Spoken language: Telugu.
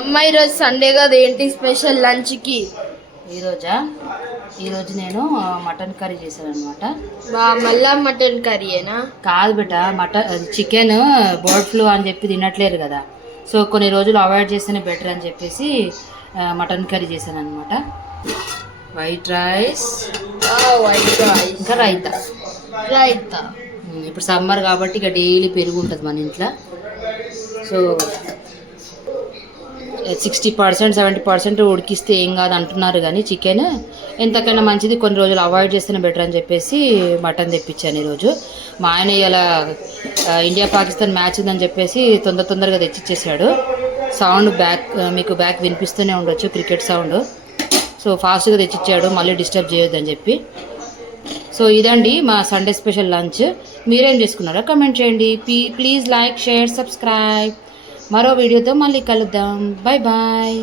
అమ్మ ఈరోజు సండే కదా, ఏంటి స్పెషల్ లంచ్కి? ఈరోజు నేను మటన్ కర్రీ చేశాను అనమాట. మళ్ళా మటన్ కర్రీయేనా? కాదు బిడ్డ, చికెన్ బర్డ్ ఫ్లూ అని చెప్పి తినట్లేరు కదా, సో కొన్ని రోజులు అవాయిడ్ చేస్తేనే బెటర్ అని చెప్పేసి మటన్ కర్రీ చేశాను అనమాట. వైట్ రైస్ ఇంకా రైతా. ఇప్పుడు సమ్మర్ కాబట్టి ఇక డైలీ పెరుగు ఉంటుంది మన ఇంట్లో. సో 60% 70% ఉడికిస్తే ఏం కాదు అంటున్నారు, కానీ చికెన్ ఎంతకైనా మంచిది, కొన్ని రోజులు అవాయిడ్ చేస్తేనే బెటర్ అని చెప్పేసి మటన్ తెప్పించాను ఈరోజు. మా ఆయన ఇలా ఇండియా పాకిస్తాన్ మ్యాచ్ ఉందని చెప్పేసి తొందరగా తెచ్చిచ్చేసాడు. సౌండ్ మీకు బ్యాక్ వినిపిస్తూనే ఉండొచ్చు, క్రికెట్ సౌండ్. సో ఫాస్ట్గా తెచ్చిచ్చాడు, మళ్ళీ డిస్టర్బ్ చేయొద్దని చెప్పి. సో ఇదండి మా సండే స్పెషల్ లంచ్. మీరేం చేసుకున్నారో కమెంట్ చేయండి. Please like, share, subscribe. మరో వీడియోతో మళ్ళీ కలుద్దాం. Bye bye.